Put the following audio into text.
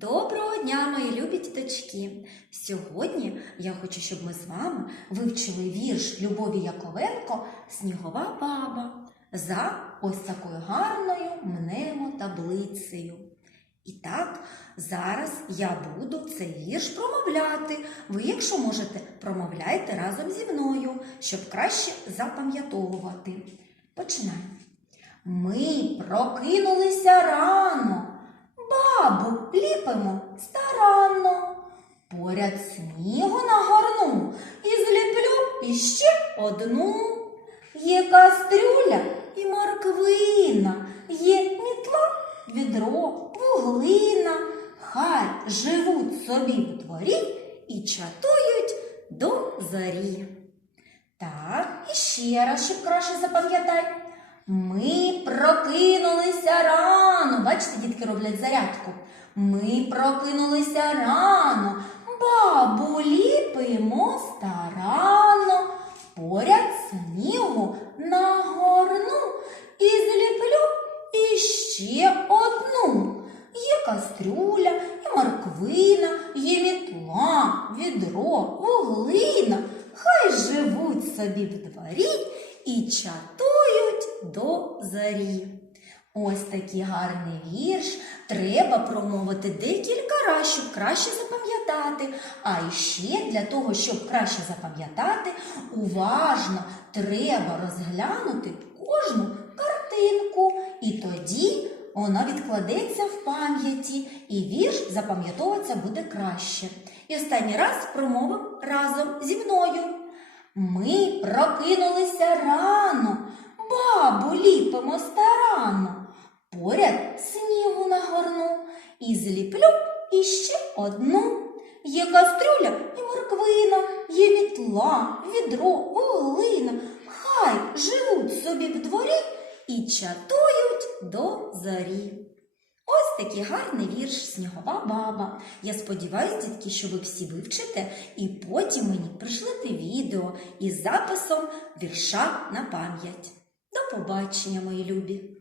Доброго дня, мої любі діточки! Сьогодні я хочу, щоб ми з вами вивчили вірш Любові Яковенко Снігова баба за ось такою гарною мнемо таблицею. І так, зараз я буду цей вірш промовляти. Ви, якщо можете, промовляйте разом зі мною, щоб краще запам'ятовувати. Починаємо. Ми прокинулися рано. Бабу ліпимо старанно. Поряд снігу нагорну і зліплю іще одну. Є кастрюля і морквина, є мітла, відро, вуглина. Хай живуть собі в дворі і чатують до зорі. Так, і ще раз, щоб краще запам'ятай. Ми прокинулися рано. Бачите, дітки роблять зарядку. Ми прокинулися рано. Бабу ліпимо старанно. Поряд снігу нагорну і зліплю іще одну. Є кастрюля, і морквина, є мітла, відро, вуглина. Хай живуть собі в дворі і чатують до зарі. Ось такий гарний вірш. Треба промовити декілька разів, щоб краще запам'ятати. А ще для того, щоб краще запам'ятати, уважно треба розглянути кожну картинку. І тоді вона відкладеться в пам'яті, і вірш запам'ятовуватися буде краще. І останній раз промовимо разом зі мною. Ми прокинулися рано, бабу ліпимо старанно. Поряд снігу нагорну і зліплю іще одну. Є кастрюля і морквина, є мітла, відро, вуглина. Хай живуть собі в дворі і чатують до зарі. Ось такий гарний вірш Снігова баба. Я сподіваюся, дітки, що ви всі вивчите і потім мені пришлете відео із записом вірша на пам'ять. До побачення, мої любі!